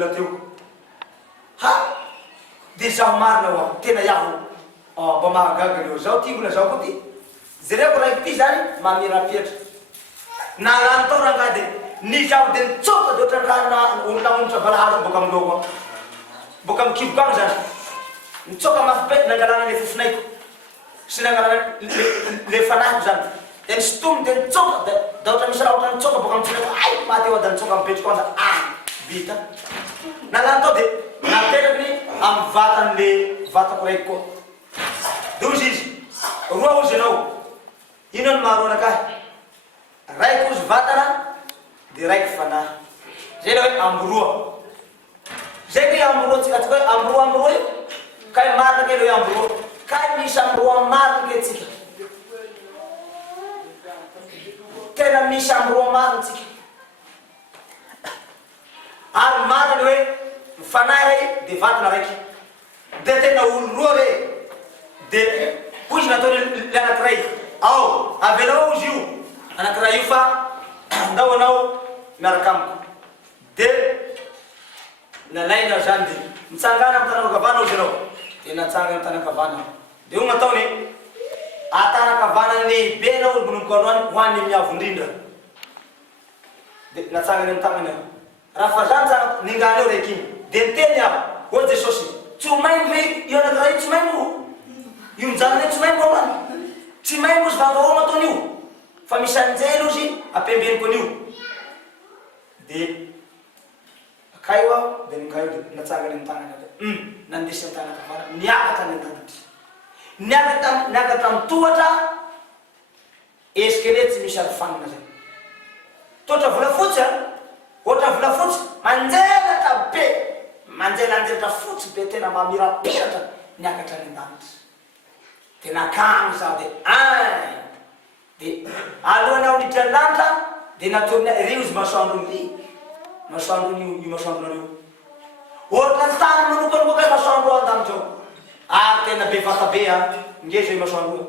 olona teo ha dia zaho marina ho aho tena iaho mba mahagaga leo zaho ty olona zaho koa ty zareo raiky ty zany mamirapiatra nagnano tao rangahy dia nizaho dia nitsoka dia ohatran'ny raha olona onitra balahazo boka amin'ny loko boka amin'ny kibokagny zany nitsoka mafy be nangalana le fofinaiko sy nangalana le fanahiko zany dia nisotomy dia nitsoka da ohatra misy raha ohatra nitsoka boka amin'ny fofinaiko ay maty eo da nitsoka mipetroko anza vita nagnano tao dia napetraky ny amin'ny vatan'le vatako raiky koa dia ozy izy roa ozy ianao ino ny maharoa anakahy raiky ozy vatana dia raiky fanahy zay le hoe amboroa zay ke amboroa tsika atsika hoe amboroa io kay marina ke le hoe amboroa kay misy amboroa marina ke tsika tena misy amboroa marina tsika ary marina le hoe fanahy ray dia vatana raiky dia tena olo roa re dia ozy nataony le anankiray ao avelao ozy io anankiray io fa ndao anao miaraka amiko dia nalaina zany dia mitsangana amin'ny tanàna-kavana ozy anao dia natsangana amin'ny tanàna-kavana dia io nataony atanà-kavana lehibe anao bonomboka anoany hoan'ny miavo indrindra dia natsangany amin'ny tagnany aho raha fa zany zany ningany eo raiky iny dia niteny aho o jesosy tsy ho maimbo ve io anankiray tsy maimbo io mijanona io tsy maimbo amany tsy maimbo ozy vaovao ataony io fa misy anjely ozy apembeniko an'io dia akay io aho dia nikay io dia natsangany amin'ny tagnany aho nandesy amin'ny tanàna-kavana niakatra any an-tanatry niakatra amin'ny tohatra esikele tsy misy ary fanina zay tohatra volafotsy a ohatra volafotsy manjelatra be manjelanjelatra fotsy be tena mamirapiratra niakatra any an-danitra tena kamo zaho dia ay dia alohany aho niditra ny lanitra dia nataony ry ozy masoandrony masoandrony io masoandronareo ohatra ny tany manokanokoka masoandro ao an-danitra ao ary tena be vatabe a ngeza io masoandro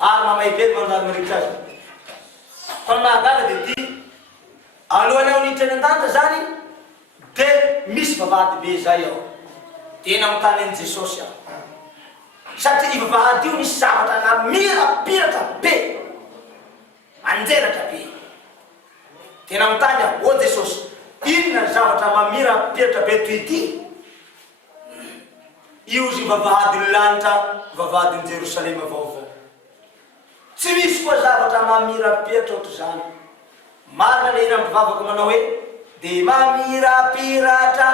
ary mamay be mandany marikitra azy fa ny mahagaga dia ty alohany aho niditra ny an-danitra zany dia misy vavahady be zay aho tena mitany any jesosy aho satria i vavahady io misy zavatra namirapiratra be manjelatra be tena mitany aho o jesosy inona zavatra mamirapiratra be toy ity io zy vavahadiny lanitra vavahadiny jerosalema vaovao tsy misy koa zavatra mamirapiratra ohatry zany marina le ira mpivavaka manao hoe dia mamirapiratra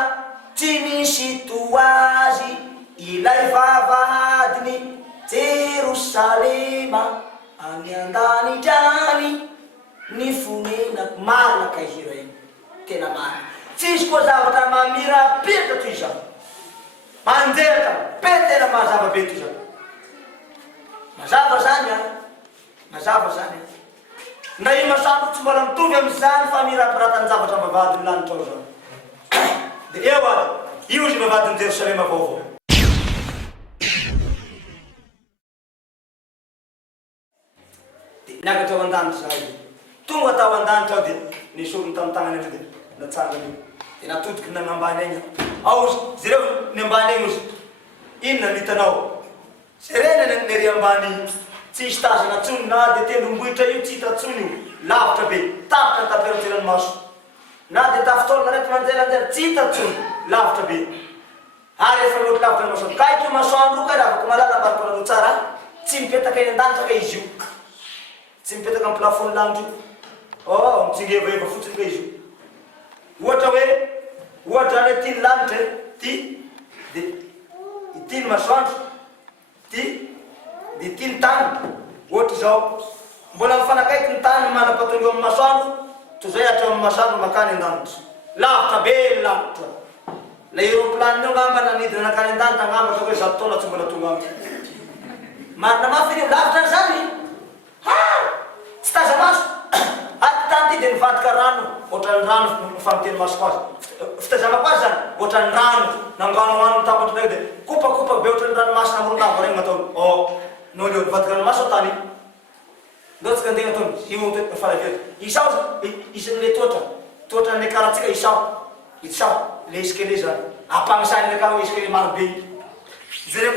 tsy misy toazy ilay vavahadiny jerosalema any an-danitrany ny fonenako marina ka hira iny tena marina tsisy koa zavatra mamirapiratra toy zany manjelatra be tena mazava be toy zany mazava zany a mazava zany a na io masambo tsy mbola mitovy am'izany fa mirapirata ny zavatra vavahadiny lanitra ao zany dia eo a io zy vavahadiny jerosalema vaovao dia niakatra ao an-danitra zaho tonga tao an-danitra ao dia nisorony tamin'ny tagnany eo dia natsangany io dia natodiky nanambany egny ao ozy zareo ny ambany egny ozy inona nitanao serena nery ambany tsy hisy tazana tsony na dia tendrombohitra io tsy hita tsony io lavitra be tapitra ny températurany maso na dia tafitaolana reto manjelanjela tsy hita tsony lavitra be ary efa loatra lavitra ny masoandro kaiky io masoandro ka raha afaka malala ambarikolalo tsara tsy mipetaka eny an-danitra ka izy io tsy mipetaka amin'ny plafond lanitra io mitsingevaheva fotsiny ka izy io ohatra hoe ohatra le ty ny lanitra ty dia ity ny masoandro ty dia ty ny tany ohatra zao mbola mifanakaiky ny tany manam-patongo amin'ny masoandro toy zay hatreo amin'ny masoandro makany an-danitra lavitra be ny lanitra la aeroplanina io ngamba nanidina nakany an-danitra ngamba ataoko hoe 100 taona tsy mbola tonga amiko marina mafy io lavitra zany tsy taza maso aty tany ty dia nivadika rano ohatran'ny rano famiteny masoko azy fitazamako azy zany ohatran'ny rano nanganoano tambatra ndraiky dia kopakopa be ohatran'ny ranomasina amoronava regny nataony no leo nivadika ranomasina ao tany ndotsika antegna ataony io faravery isao isan'le toatra toatran'le karahantsika isao le escalier zany ampagnasany ka hoe escalier maro be zareo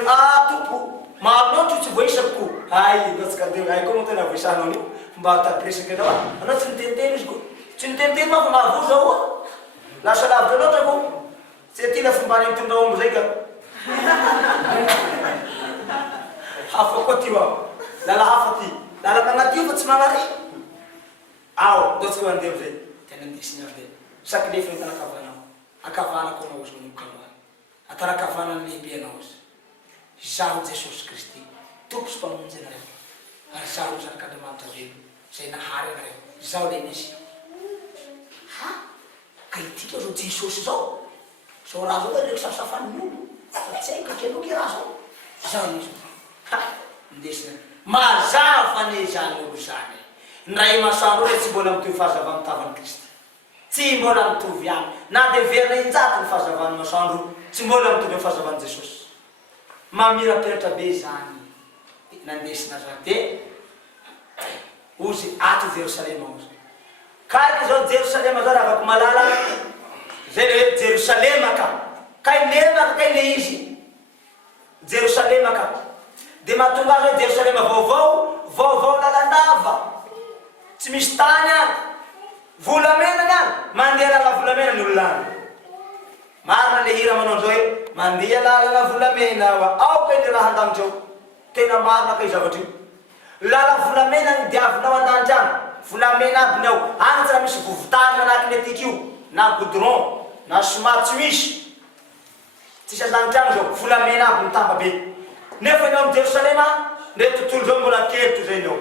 tompo maro loatra tsy voisako ay latsaka ndeha ay koa moa tena voisanao io mba tapiresaka anao anao tsy niteniteny izy ko tsy niteniteny ma fa mavo zao lasa lavitra loatra ko tsy tina fombany mitondra ombo zay ka hafa koa ty ao lala hafa ty lala magnaty io fa tsy magnary ao ndotsika mandeha amizay tena ndesiny avy chaque lefa hitanakavanao akavanako anao izy manomboka atarakavana ny lehibe anao izy zaho Jesosy Kristy tompo sy mpamonjy anareo ary zaho zanak'Andriamanitra velo zay nahary anareo zaho le misy ka itika ro Jesosy zao zao raha zao reko sasafan'olo tsy haiko kakenoky raha zao zaho misy ndesina mazava fane zany olo zany ndray masoandro hoe tsy mbola mitovy fahazavana mitavany Kristy tsy mbola mitovy ihany na de verina injato ny fahazavany masoandro tsy mbola mitovy amin'ny fahazavany Jesosy mamirapiratra be zany nandesina zany de ozy ato Jerusalema ozy kaiky zao Jerusalema zao raha afaka malala zay le hoe Jerusalema ka kay lemaka kay le izy Jerusalema ka de mahatonga azy hoe Jerusalema vaovao lalandava tsy misy tany any volamena any mandeha lala volamena ny olona marina le hira manao zao hoe mandeha lalana volamena ao kay le raha andagnitra ao tena marina kay zavatra io lala volamena ny diavinao andanitra any volamena aby ny ao any tsy raha misy vovotany manahaky ny atiky io na goudron na soma tsy misy tsisy andanitra any zao volamena aby mitamba be nefa anao amin'ny Jerusalema le tontolo zao mbola kely to zay nao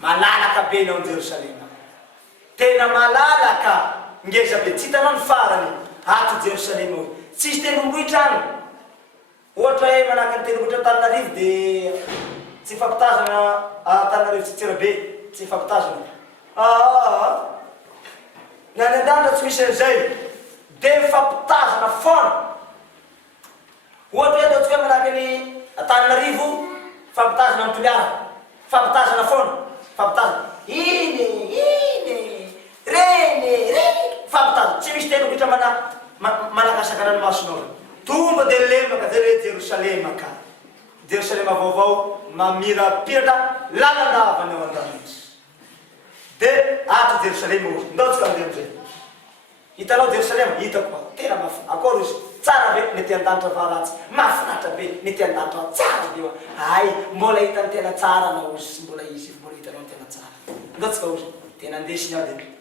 malalaka be nao amin'ny Jerusalema tena malalaka ngeza be tsy hitanao ny farany ato Jerusalema io tsisy tendrombohitra any ohatra hoe manahaky ny tendrombohitra Antananarivo de tsy fampitazana Antananarivo tsy Tsirabe tsy fampitazana nany an-danitra tsy misy an'izay de fampitazana foana ohatra hoe ataontsika hoe manahaky ny Antananarivo fampitazana amin'ny Toliara fampitazana foana fampitazana reny fampitazana tsy misy tendrombohitra manakasaka ranomasonao tonga de lemaka zay hoe Jerusalema ka Jerusalema vaovao mamirapiratra lalandava ny ao an-danitra de ato Jerusalema ozy ndaotsika amizay amizay hitanao Jerusalema hitako tena akory izy tsara be nety an-danitra varatsy mafinatra be nety an-danitra tsara be ay mbola hitany tena tsara anao izy sy mbola izy mbola hitanao tena tsara ndaotsika ozy tena andesiny ao de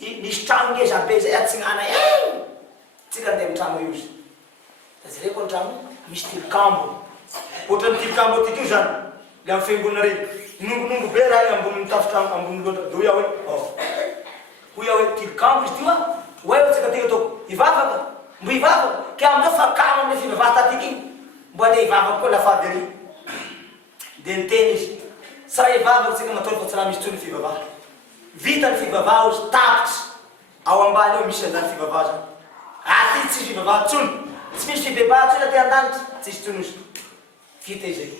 nisy trano ngeza be zay atsinana tsika andeha mitrano io izy da zay koa ny trano misy tilikambo ohatra ny tilikambo atyky io zany le amin'ny fiangonana reny nongonongo be raha ambony tafitrano ambony loatra de hoy aho hoe hoe tilikambo izy tio hoe tsika tika toko ivavaka mbo ivavaka ke amizao fa kamo amle fivavaha tatika iny mbo andeha ivavaka koa lafa avery de niteny izy tsy raha ivavaka tsika matory fa tsy raha misy tsony fivavaha vita ny fivavaha ozy tapitsy ao ambany ao misy anzany fivavaha zany aty tsy fivavaha tsony tsy misy fibebaha tsony aty an-danitra tsisy tsony ozy vita izay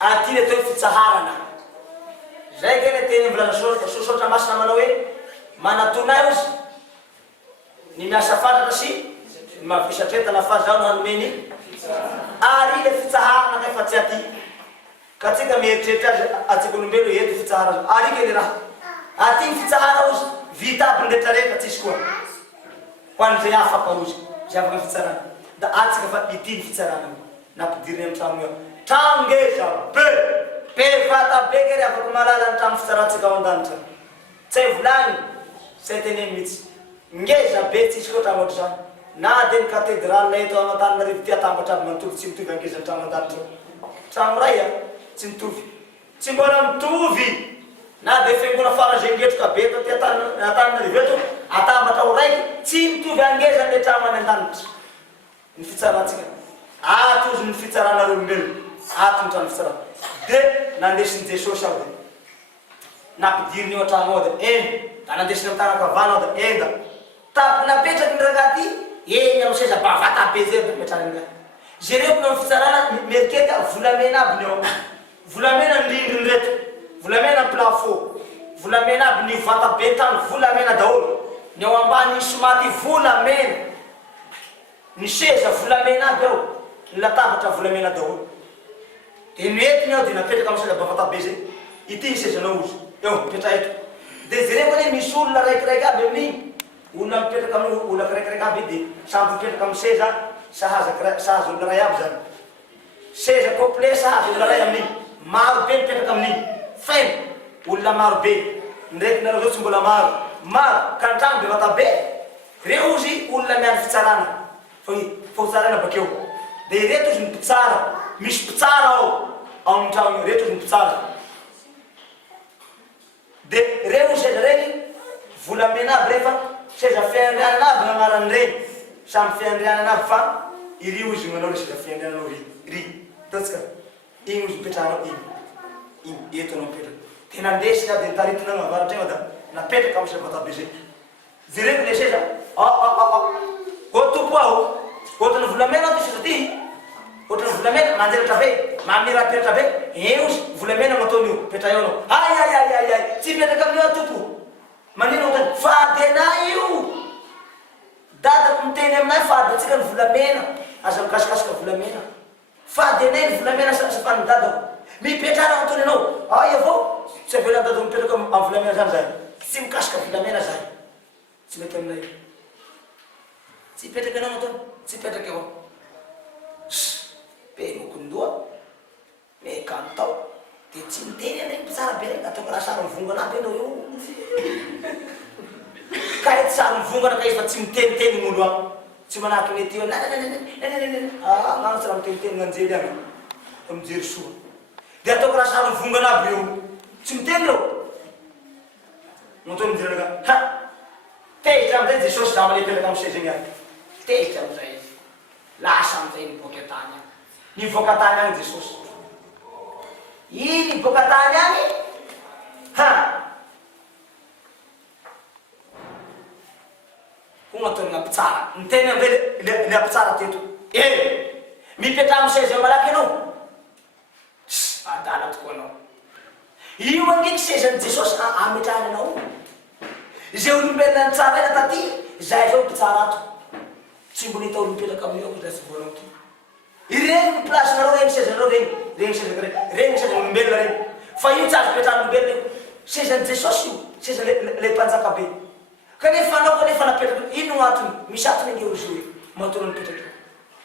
aty le atao fitsaharana zay ke le teny volana sosotra masina manao hoe manatonay ozy ny miasa fantatra sy ny mahavisatretana fa zao no hanomeny ary le fitsaharana ka fa tsy aty ka tsika mieritreritra azy atsika olombelo eto fitsahara ary ke le raha aty ny fitsahara ozy vita aby nretraretra tsisy koa ho an'izay afaka ozy zay afaka fitsarana da atsika fa ity ny fitsarana nampidiriny amin'ny trano io trano ngeza be vata be ke ry afaka malala ny trano fitsaratsika ao an-danitra tsy hay volany tsy hay teneny mihitsy ngeza be tsisy koa trano ohatra zany na de ny katedrale eto Antananarivo ty atambatra aby manotovy tsy mitovy angeza ny trano an-danitra trano ray tsy mitovy tsy mbola mitovy na de fiangona farazay ngetroka be eto ty Antananarivo eto atambatra ao raiky tsy mitovy angeza ny trano any an-danitra ny fitsaratsika ato ozy ny fitsaran'olombelo ato ny trano fitsarana de nandesiny Jesosy ao de nampidiriny eo an-trano ao de da nandesiny amin'ny tanakavana ao de enda napetraky ny ragaty eny amin'ny seza bavata be zay napetrany ny ragaty jereko na fitsarana merikety volamena aby ny ao volamena ny rindriny reto volamena ny plafond volamena aby ny vata be tany volamena daholo ny ao ambany somaty volamena, ny seza volamena aby ao, ny latabatra volamena daholo. De noentiny ao de napetraka amin'ny seza bavatabe zay. Ity sezanao ozy. Eo, mipetra eto. De jereko hoe misy olona raikiraiky aby amin'igny. Olona mipetraka amin'ny olona kiraikiraiky aby de samby mipetraka amin'ny seza sahaza olona ray aby zany. Seza complet sahaza olona ray amin'igny. Maro be mipetraka amin'igny. Feno olona maro be. Ndraiky nareo zao tsy mbola maro. Maro ka antragno bevata be. Reo ozy olona miany fitsarana. Fa fitsarana bakeo. De reto ozy ny mpitsara. Misy mpitsara ao amin'ny tragno reto ozy ny mpitsara. De reo seza regny volamena aby rehefa seza fiandrianana aby gn'agnarany regny. Samy fiandrianana aby fa iry ozy manao seza fiandriananao ry. Tatsika. Igny ozy mipetrahanao igny. Eto anao mipetraka. Tena ndesy de nitaritina avaratra igny da napetraka amin'ny seza batabe zay. Jereko le seza. O tompo aho. Ohatrany volamena ty seza ty. Ohatrany volamena manjelatra be. Mamirapetratra be. Ozy volamena mataony io. Petra eo anao. Ay. Tsy mipetraka amin'io tompo. Manino tany? Fady anay io. Dadako miteny aminay fady atsika ny volamena. Aza mikasikasika volamena. Fady anay ny volamena safan'ny dadako. Mipetrara antony anao. Ay avao. Tsy avela dadako mipetraka amin'ny volamena zany zay. Tsy mikasika volamena zay. Tsy mety aminay. Tsy petraka anao antony. Tsy petraka eo. Be mokondoa. Mekantao. De tsy miteny anay mpitsara be regny. Ataoko raha sary mivongana aby anao eo. Ka ety sary mivongana ka izy fa tsy miteniteny n'olo agny. Tsy manahaky mety io. Nano tsy raha miteniteny gn'anjely agny. Mijery soa. De ataoko raha sary mivongana aby io. Tsy miteny eo. Matoa mijery anaka. Tehitra amizay Jesosy zama le petraka amin'ny seza igny agny. Tehitra amizay izy. Lasa amizay nivoaka tany agny. Nivoaka tany agny Jesosy. Iny nivoaka tany agny. Ho matoa gn'ampitsara. Niteny amizay le ampitsara teto. Mipetra amin'ny seza malaky anao. Adala tokoa anao. Io angiky sezan'i Jesosy ametrahany anao. Zay olombelona tsara ela taty, zay zao mpitsara ato. Tsy mbo nita olo mipetraka amin'io raha tsy voanao ty. Ireny ny placenareo regny sezanareo regny. Regny sezaka regny. Regny sezan'ny olombelona regny. Fa io tsy azo petrahan'olombelona io. Sezan'i Jesosy io. Seza le mpanjaka be. Kanefa anao kanefa napetraka. Ino antony? Misy antony ange ozy hoe matoa nipetraka.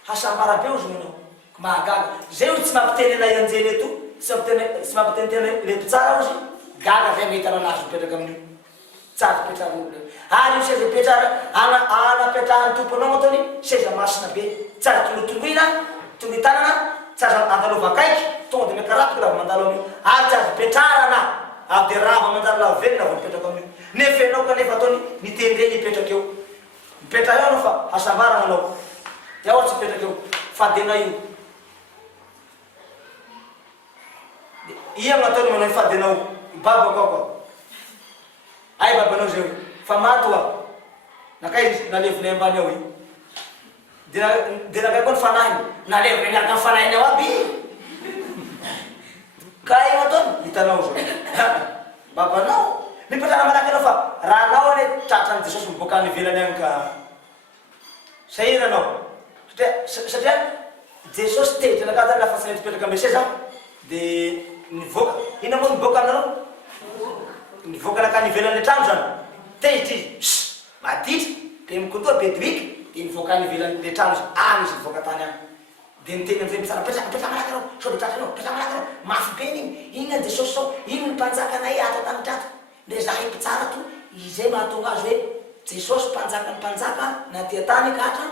Hasambara be ozy manao. Mahagaga. Zay ozy tsy mampiteny anay anjely eto. Tsy mampiteniteny le mpitsara ozy. Gaga zay mahita anazy mipetraka amin'io. Tsara petrahan'olona. Ary io seza petrara anapetrahan'ny tomponao matony seza masina be. Tsara tongotongoina, tongotanana, tsara andalova akaiky, tonga de mikarapika raha mandalo amin'io. Ary tsara petrarana, ary de rava mandalo lava velona vao mipetraka amin'io. Nefa ianao kanefa ataony niteny regny mipetraka eo. Mipetraka eo anao fa hasambarana anao. Iaho tsy mipetraka eo. Fady anay io. Ia gn'ataony manao fady anao. Babako ao koa. Ay babanao zay fa mato aho. Nakay nalevonay ambany ao i. De nakay koa ny fanahiny. Nalevonay miaraka amin'ny fanahiny ao aby. Ka io ataony hitanao zao. Babanao. Mipetrana malaky anao fa raha anao ane tratran'i Jesosy miboaka any ivelany agny ka sahira anao. Satria Jesosy tehitra anaka zany lafa tsy nety petraka amin'ny seza de nivoaka. Ino moa niboaka anareo? Nivoaka nakany ivelany le trano zany. Tehitra izy. Maditra. Be mikotoa be driky. De nivoaka any ivelany le trano izy. Any izy nivoaka tany agny. De niteny amizay mitsara petraka malaky anao. Sody tratra anao. Petraka malaky anao. Mafy be igny. Igny an Jesosy sao. Igny ny mpanjaka anay ato tany trato. Le zahay mpitsara to. Izay mahatonga azy hoe Jesosy mpanjaka ny mpanjaka na tia tany katra.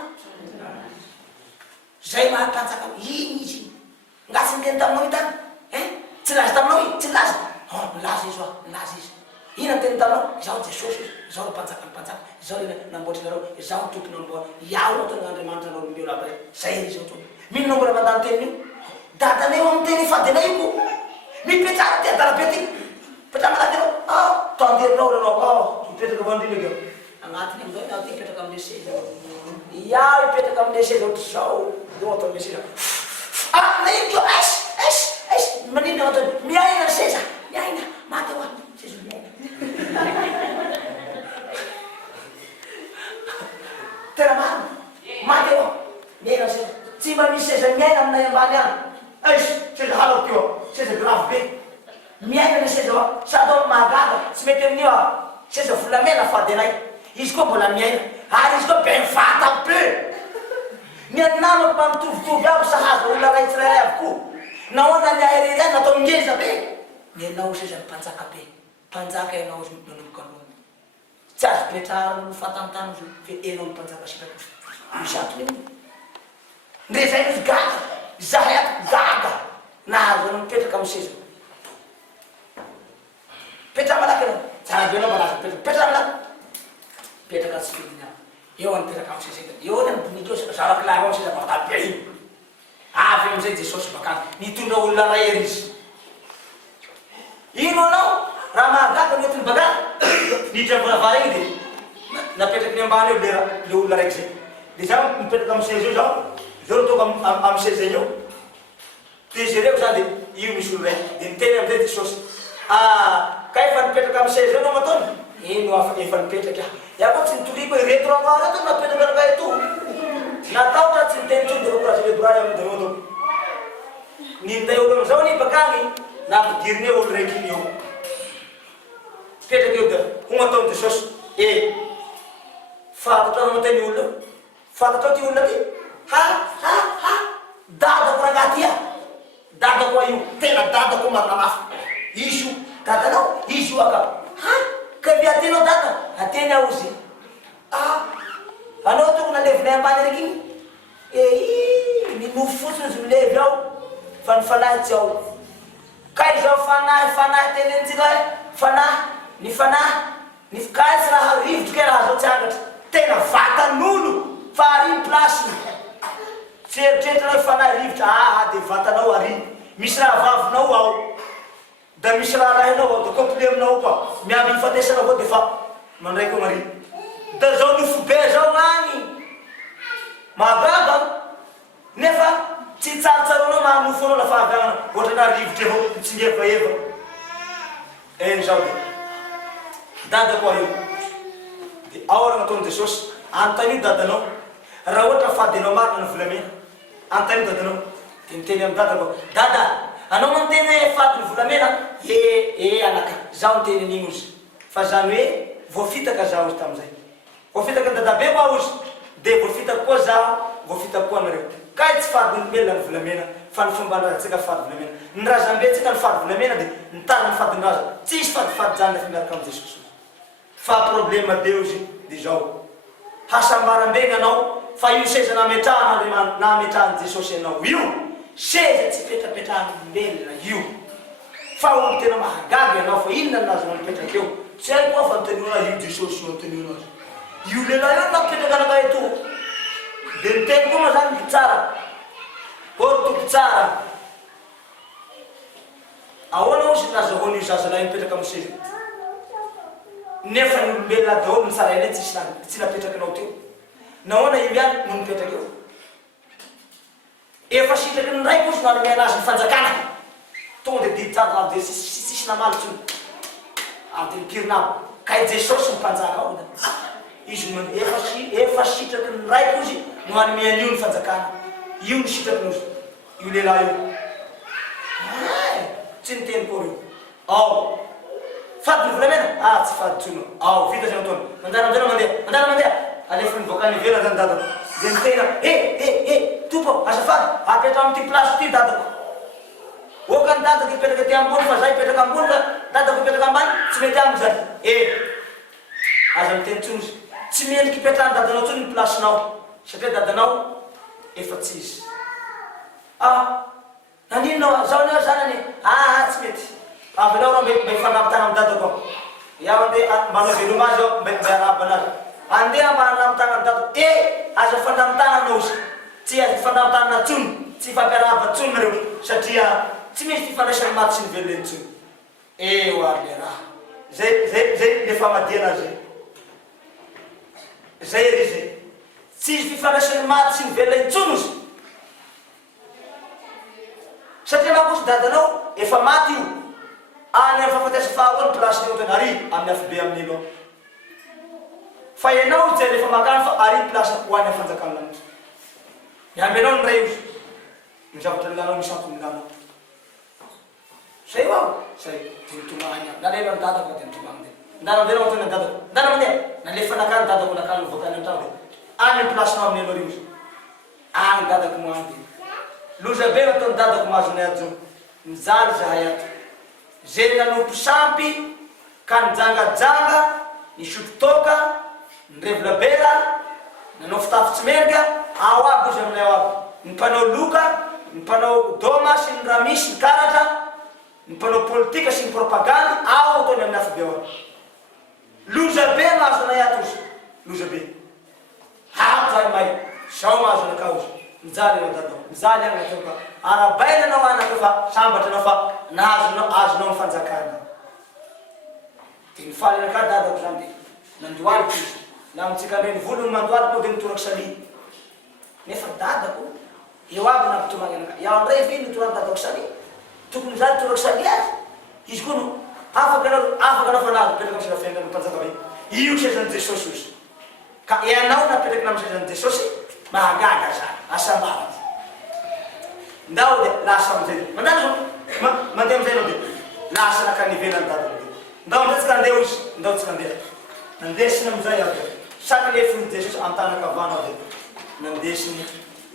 Zay mahampanjaka igny izy. Ngasy niteny taminao itany. Tsy laza taminao i. Tsy laza. Milaza izy oa. Milaza izy. Ina teny taminao? Izaho Jesosy izy. Izaho le mpanjaka ny mpanjaka. Izaho le namboatry nareo. Izaho tompony amboa. Iaho atony Andriamanitra nareo olombelo aby rey. Zay izy atony. Mino mbola mandany teny io. Dadanay amin'ny teny fady anay io ko. Mipetrara ty adala-be ty. Petraka malaky anao. Tanderinao anao. Mipetraka vandrina eo. Agnatiny amizao iaho ty mipetraka amin'ny seza. Iaho mipetraka amin'ny seza ohatry zao. Io atao amin'ny seza. Naino ko. Manino atao. Miaina seza. Miaina. Maty hoa. Seza miaina. tsy mba misy seza miaina aminay ambany any. Seza halako teo, seza grave be. Miaina ny seza sady mahagaga, tsy mety amin'io seza volamena fady anay. Izy koa mbola miaina, ary izy koa be mivata be. Ny namako mba mitovitovy aby sahaza olona ray tsirairay avokoa. Nahoana ny aherery natao ngeza be. Ny anao seza ny mpanjaka be. Mpanjaka ianao izy manomboka aloha. Tsy azo petrahary no fahatantany izy fe ianao ny mpanjaka sitraka. Misy antony. Ndre zay izy gaga, zahay ato gaga. Nahazo anao mipetraka amin'ny seza. Petraka malaky anao. Tsara be anao malaky petraka. Petraka malaky. Petraka tsy fidina. Eo any petraka amin'ny seza. Eo any bonito zavaka lahy ao seza baka be iny. Avy amin'izay Jesosy bakany. Nitondra olona ray ery izy. Ino anao? Raha mahagaga ny entiny baka. Niditra volavara iny dia napetraky ny ambany eo le olona raiky zay. Dia zaho mipetraka amin'ny seza eo zaho. Zao ataoko amin'ny seza eo. Dia jereko za dia io misy olo raiky. Dia niteny amin'izay Jesosy. Ka efa nipetraka amin'ny seza eo anao matony? Ino efa nipetraka. Iaho koa tsy nitoriko hoe reto raha reto napetraka anakay eto. Natao ka tsy niteny tsony dia raha le braille amin'ny demo atao. Ninday olo amin'izao ny bakany nampidiriny eo olo raiky iny eo. Petraka eo dia ho ataony Jesosy. Fantatra anao matay ny olona eo. Fantatrao ty olona ty. Dadako raha ty dadako io. Tena dadako marina mafy. Izy io dadanao. Izy io aka. Ka viatenao dada. Ateny aho izy. Anao tokony alevinay ambany raiky iny. Minofo fotsiny izy milevy ao. Fa ny fanahy tsy ao. Ka izao fanahy tenentsika hoe fanahy, ny fanahy, ny fikaitsy raha rivotra ke raha zao tsy angatra. Tena vatan'olo fa ary plasiny. Tsy eritreritranao hoe fanahy rivotra, dia vatanao ary. Misy raha vavinao ao. Da misy raha rahinao ao, da complet aminao koa. Miamby ifatesana koa dia fa mandray koa mari. Da zao nofo be zao agny. Mahagaga. Nefa tsy tsarotsaronao mahanofo anao lafa avy agny. Ohatra na rivotra avao, mitsingevaeva. Zao dia. Dada koa io. Dia ao raha nataony Jesosy. Antanio dadanao. Raha ohatra fady anao marina ny volamena. Antanio dadanao. Dia niteny amin'ny dada koa. Dada, anao manteny hoe fady ny volamena? Anaka. Zaho niteny an'igny izy. Fa zany hoe voafitaka zaho izy tamin'izay. Voafitaka dadabe koa izy. Dia voafitaka koa zaho, voafitaka koa anareo. Ka tsy fady ny melona ny volamena, fa ny fomba andratsika ny fady volamena. Ny razambentsika ny fady volamena dia nitana ny fady ndraza. Tsisy fadifady zany lafa miaraka amin'ny Jesosy. Fa problema be izy dia zao. Hasambaram-bena anao fa io seza nametrahan'i Jesosy ianao io. Seza tsy petrapetrahan'ny melona io. Fa olo tena mahagaga ianao fa inona nazy mipetraka eo. Tsy haiko koa fa noteniona io Jesosy no noteniona azy. Io lehilahy io napetraka anakay eto. Dia niteny koa moa zany tsara. Tompo tsara. Ahoana ozy nazahoany io zazalahy mipetraka amin'ny seza. Nefa ny olombelona daholo ny tsarainy tsy napetraka anao teo. Nahoana io ihany no nipetraka eo. Efa sitraky ny raiky ozy no anomena azy ny fanjakana. Tonga dia didy tsara dia sisy namaly tsony. Amin'ny mpirinabo. Ka Jesosy ny mpanjaka ao. Izy efa sitraky ny raiky ozy no anomena io ny fanjakana. Io ny sitraky ozy. Io lehilahy io. Tsy niteny koa io. Ao. Fady ny volamena? Tsy fady tsony. Ao, vita zay ataony. Mandeha. Alefa ny voakany ivelany zany dadako. Dia nitena, tompo, azafady, apetra amin'ity plasy ity dadako. Oka ny dadako ipetraka ty ambony fa zay ipetraka ambony ka dadako ipetraka ambany, tsy mety amiko zany. Aza miteny tsony izy. Tsy mendriky ipetrahan'ny dadanao tsony ny plasinao. Satria dadanao efa tsy izy. Naninao, zao nao zanany. Tsy mety. Avinao raha mba ifanapitana amin'ny dadako ao. Iaho andeha manao veloma azy ao, mba arahaba anazy. Andeha manamtana amin'ny dadako. Aza fandamitana anao izy. Tsy azo fandamitana tsony. Tsy fampiarahaba tsony nareo. Satria tsy misy fifandraisany maty sy ny velony tsony. Hoary le raha. Zay le famadiana zay. Zay ery zay. Tsy misy fifandraisany maty sy ny velony tsony izy. Satria mankosy dadanao efa maty io. Any amin'ny fahafatesa faharoa ny plasiny eo tena ary amin'ny afobe amin'ny elo. Fa ianao tsy rehefa makany fa ary plasy ho any amin'ny fanjakana. Miamby anao ny ray io. ny zavatra nilanao ny sampy nilanao. Zay ao, zay tinitomagny aho. Nalela ny dadako dia nitomagny dia. Ndana amin'izay namatony ny dadako. Ndana mandeha, nalefa nakany dadako nakany voakany an-trano dia. Any ny plasinao amin'ny anao rivotra. Any dadako moany dia. Loza be nataony dadako mahazo ny ajo. Mijaly zahay ato. Zay nanompo sampy, ka nijangajanga, nisotro toka, nirevy labera, nanao fitafy tsy menga, ao aby izy aminay ao aby. Ny mpanao loka, ny mpanao doma sy ny raha misy, ny karatra, ny mpanao politika sy ny propagandy, ao tony amin'ny afobe ao. Loza be mahazo anay ato izy. Loza be. Hato zahay may, sao mahazo anakao izy. Mijaly eo dadao. Mijaly agny atao ka. Arabaina anao anaka fa sambatra anao fa azonao ny fanjakana. Dia nifaly anaka dadako zany dia nandoaliko izy. La mitsika ndray ny volony mandoaliko dia nitoraky sali. Nefa dadako, eo aby nampitomagny anaka. Iaho ndray vy nitorany dadako sali. Tokony zany toraky sali azy. Izy koa no afaka anao fanazy petraka amin'ny sinafiaingan'ny mpanjaka be. Io sezan'i Jesosy izy. Ka ianao napetraky amin'ny sezan'i Jesosy, mahagaga zany, asambara. Ndao dia lasa amin'izay. Mandeha amin'izay anao dia lasa nakany ivelany dadako dia. Ndao amin'izay tsika andeha izy, ndao tsika andeha. Nandesiny amin'izay aho dia. Saka lefin'i Jesosy an-tanakavana aho dia. Nandesiny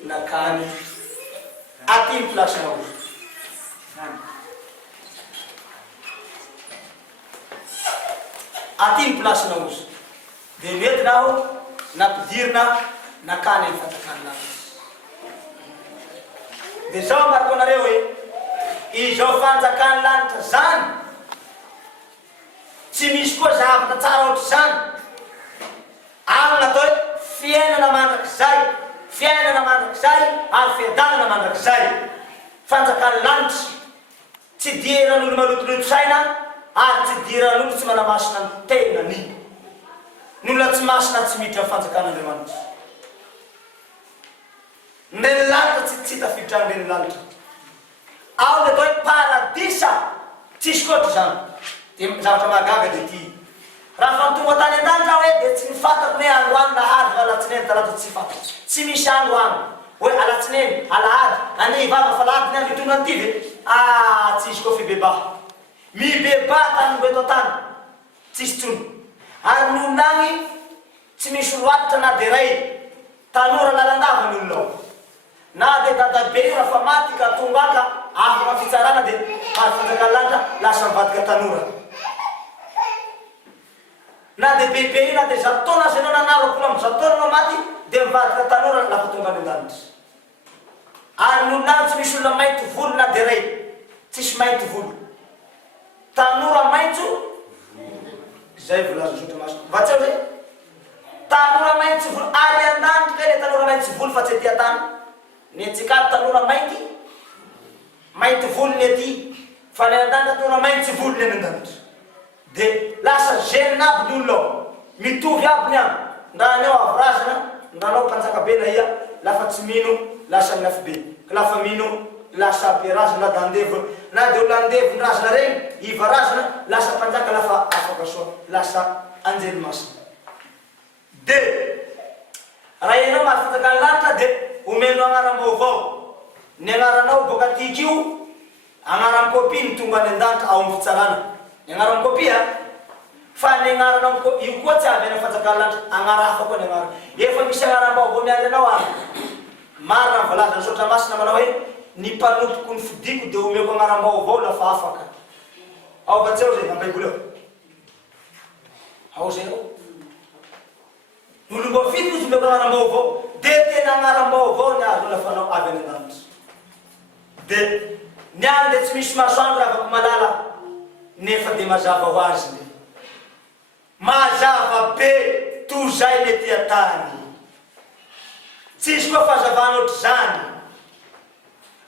nakany aty ny plasinao izy. Aty ny plasinao izy. Dia nentina aho nampidirina nakany ny fanjakany lanitra. Dia zao mariko anareo hoe izao fanjakany lanitra zany tsy misy koa zavatra tsara ohatry zany. Aminy atao hoe fiainana mandrakizay, fiainana mandrakizay ary fiadanana mandrakizay. Fanjakany lanitra tsy diran'olo malotoloto saina ary tsy diran'olo tsy manamasina ny tenany. N'olona tsy masina tsy miditra amin'ny fanjakan'Andriamanitra. Nireny lanitra tsy tafiditra nireny lanitra. Ao dia atao hoe paradisa, tsisy koatra zany. Dia zavatra mahagaga dia ty. Raha fa nitonga tany an-danitra hoe dia tsy nifatako hoe androany lahady va alatsinainy talata tsy fatako. Tsy misy androany. Hoe alatsinainy, alahady, ane vava fa lahady ny andro hitonga an'ity ve? Tsisy koa fibebaha. Mibebaha tany mbeto tany. Tsisy tsony. Ary ny olona agny tsy misy loatitra na dia ray. Tanora lalandava ny olona ao. Na dia dadabe io raha fa maty ka tonga ka afaka fitsarana dia fanjakany lanitra lasa mivadika tanora. Na dia bebe io na dia zato taona zay anao nanaro amin'ny zato taona anao maty dia mivadika tanora lafa tonga any an-danitra. Ary ny olona agny tsy misy olona mainty volo na dia ray. Tsisy mainty volo. Tanora maintso zay volazo sotra masina. Vatseo zay. Tanora mainty volo ary an-danitra kay le tanora mainty volo fa tsy ety an-tany. Ny antsika tanora mainty volo ny ety. Fa ny an-danitra tanora mainty volo ny an-danitra. Dia lasa gène aby ny olona ao. Mitovy aby ny agny. Ndra anao avy razana, ndra anao mpanjaka be na ia, lafa tsy mino lasa miafy be. Ka lafa mino lasa be razana da andevo. Na dia olona andevo ny razana regny, iva razana, lasa mpanjaka lafa afaka soa, lasa anjely masina. Dia raha ianao mahafanjakany lanitra dia omenao agnaram-baovao. Ny agnaranao boka tiky io, agnaran'ny kopia ny tonga any an-danitra ao amin'ny fitsarana. Ny agnaran'ny kopia, fa ny agnaranao io koa tsy avy any fanjakany lanitra, agnara hafa koa ny agnarana. Efa misy agnaram-baovao miary anao any. Marina ny voalazany sotra masina manao hoe ny mpanompoko ny fidiko dia omeko agnaram-baovao lafa afaka. Ao ka tsy ao zay am-baiboly ao. Ao zay ao. Olombao fidiko izy omeko agnaram-baovao. Dia tena agnaram-baovao ny azo lafa anao avy any an-danitra. Dia ny any dia tsy misy masoandro afaka malala nefa dia mazava ho azy ny. Mazava be toy zay ny ety an-tany. Tsisy koa fahazavana ohatry zany.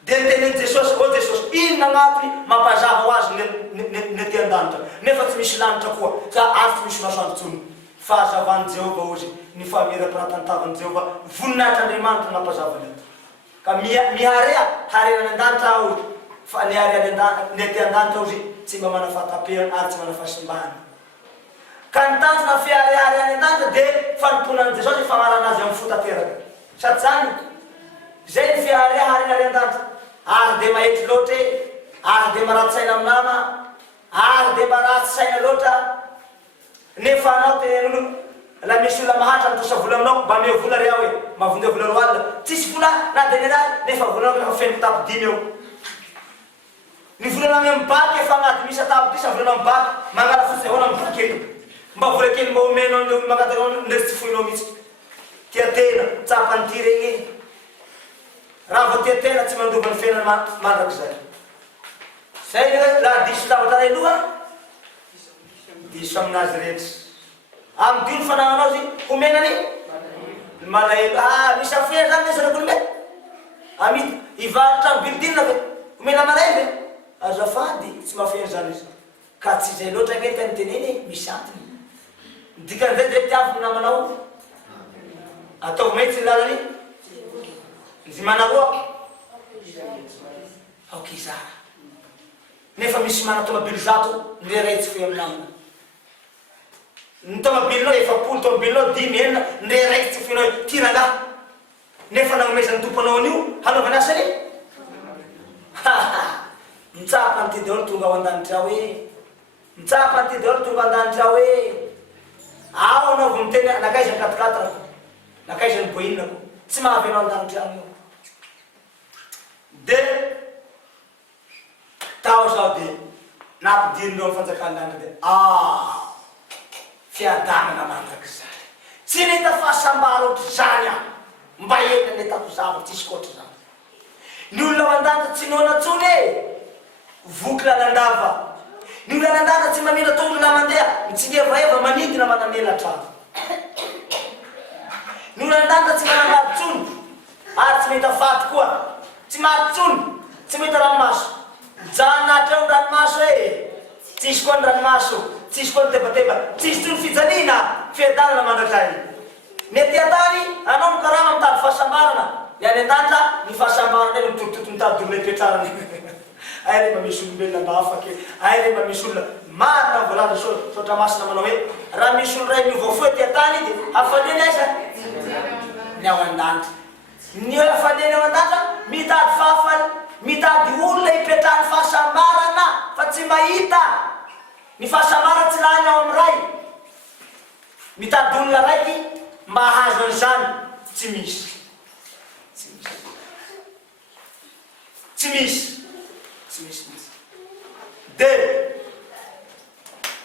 Dia nitenen'i Jesosy, o Jesosy, inona agnatony mampazava ho azy ny ety an-danitra. Nefa tsy misy lanitra koa, ka ary tsy misy masoandro tsony. Fahazavan'i Jehovah ozy, ny famirapiran-tantavan'i Jehovah, voninahitr'Andriamanitra nampazavany ato. Ka miharea, harena any an-danitra aho, fa ny ety an-danitra ozy tsy mba mana fahataperana ary tsy mana fahasimbahana. Ka ny tanjona fihareare any an-danitra dia fanomponan'i Jesosy famarana azy amin'ny fotateraka. Sady zany, zay ny fiharea harena any an-danitra. ary de mahety loatra ary de maratsy saina amin'ny nama ary de maratsy saina loatra nefa anao tenolo la misy olona mahatra mitosa vola aminao mba meo vola ry aho hoe mavonjea vola ro alina tsisy vola na deneraly nefa volanao rehefa feno tapo 10 eo ny volanao amin'ny baky efa agnaty misy tapo 10 volanao amin'ny baky mangala fotsiny ahoana amin'ny baky eny mba vola kely mba omenao ny olo magnataka ndresy tsy foinao mihitsy tia tena tsapany ty regny eny raha vao tia tena tsy mandova ny fiainana mandrakizay zay hoe laha diso lavatra ray aloha diso aminazy rehetra amin'ny dino fanagnanao zy homenany malahelo misy afera zany misy rak'olombelo amity ivaritra ny bilidinina ve homena malay ve azafady tsy mafera zany izy ka tsy zay loatra mety anyteneny misy antony dikan'izay zay tiavy namanao ataovy mety ny lalany zy manaroa aokizara nefa misy mana tomabily zato nreraitsy fe aminamina ny tomabilinao efapolo tomabilinao 10 enina nreraitsy fenao tiranga nefa nagnomezany tomponao an'io hanaovany asany mitsapa ny ty daholo tonga ao an-danitra ao e mitsapa ny ty daholo tonga an-danitra ao e ao anao vo miteny nakaiza ny 4x4 nakaiza ny boinako tsy mahavy anao an-danitra ao io de tao zao de nampidirinao ny fanjakan'andro de fiadanana mandrakizay tsy neta fahasambara ohatry zany a mba ena netako zava tsisy koatra zany ny olona ao an-danitra tsy noana tsony e voky lalandava ny olona lalandava tsy mamela tongona mandeha mitsingevaeva manidina mananelatra ny olona lalandava tsy manangady tsony ary tsy meta faty koa tsy maty tsony tsy meta ranomaso janatra eo ny ranomaso e tsisy koa ny ranomaso tsisy koa ny tebateba tsisy toy ny fijanina fiadanana mandrakizay mety atany anao mikarama mitady fahasambarana ny any an-danitra ny fahasambarana eny mitotitoto mitady olona ipetrarany ay re mba misy olombelona mba afaky ay re mba misy olona marina voalaza sotra masina manao hoe raha misy olo ray miovafoe ty atany de afaleny aiza ny ao an-danitra ny afaleny ao an-danitra mitady fahafaly mitady olona ipetrahany fahasambarana fa tsy mahita ny fahasambarana tsy lahany ao amiray mitady olona raiky mba hahazo an'izany tsy misy tsy misy de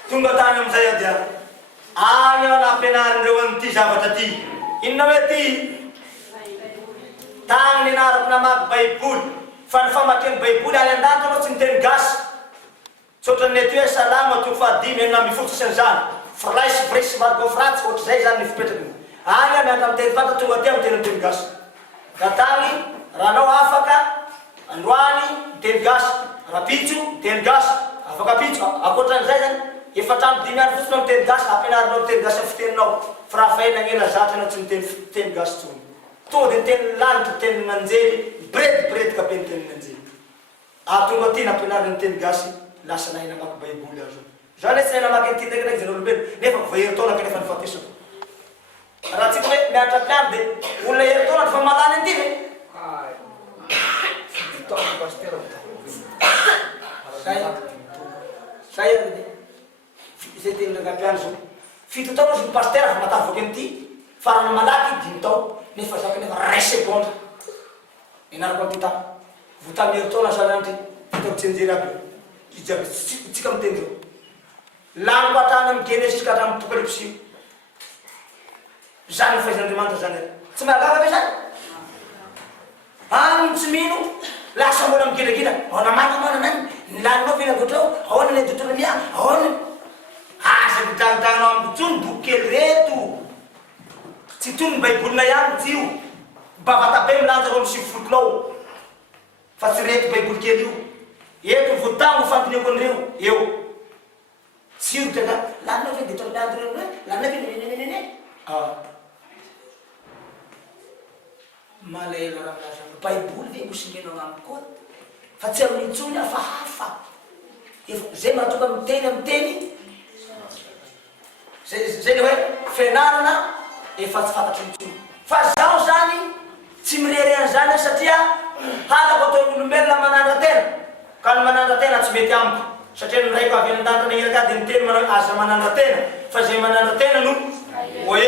tonga tany amizay ady any ao nampianarindreo an'ity zavatra ty inona hoe ty tagny nianarako namaky baiboly fa ny famakiany baiboly any an-danitra anao tsy miteny gasy tsotra ny nety hoe salama toko fahadimy enina amby folo sasany frais vresy margo fratsy ohatry zay zany ny fipetraky any a miaka miteny fanta tonga ty miteny miteny gasy ka tagny raha anao afaka androany miteny gasy rapitso miteny gasy afaka pitso akoatran'izay zany efatrano 5 andro fotsiny miteny gasy ampianarinao miteny gasy amin'ny fiteninao fa raha fahaina agnela zatra anao tsy miteny gasy tsony tonga de miteny lanitra miteny nanjely bredika be miteny nanjely tonga ty nampianariny miteny gasy lasa nahay namaky baiboly azo zany hoe tsy nahay namaky an'ity ndraiky zany olombelo nefa voaheri-taona kanefa ny fatesako raha tsika hoe miatrapiany de olona heri-taona fa malany an'ity ve zay zay teny ndragampiany zao 7 taona zo ny paster fa matavoky an'ity farany malaky 5 tao nefa zaka nefa ray seconde nianarako an'ity tany vo tamy heri-taona zany andry hitako tsenjery aby ijiaby tsika miteny zao laniko atrany amy genesis ka hatramy apocalypse zany fahaizan'andriamanitra zany tsy mahagaga ve zany any tsy mino lasa mbola migilagila aona manamana nany nilaninao venagotrao aona le tontolo mia aona aza midragidranao amy tsony boky kely reto tsy tony baibolina ihany tsy io bavata be milanja ro amy 7 kilao fa tsy reto baiboly kely io eto votango fantoniako an'ireo eo tsy io tena laninao ve de to milandreo hoe laninao ve nenenenene malahelo raha milaza baiboly ve mosingenao aminy koa fa tsy amin'intsony afa hafa zay mahatonga miteny amiteny zay le hoe fianarana efa tsy fantatry intsony fa zaho zany tsy mirereany zany satria halako ataon'olombelona tsy mety amiko satria niraiko avy an-danitra ny erakady ny teny manao asa manandrantena fa zay manandrantena no hoe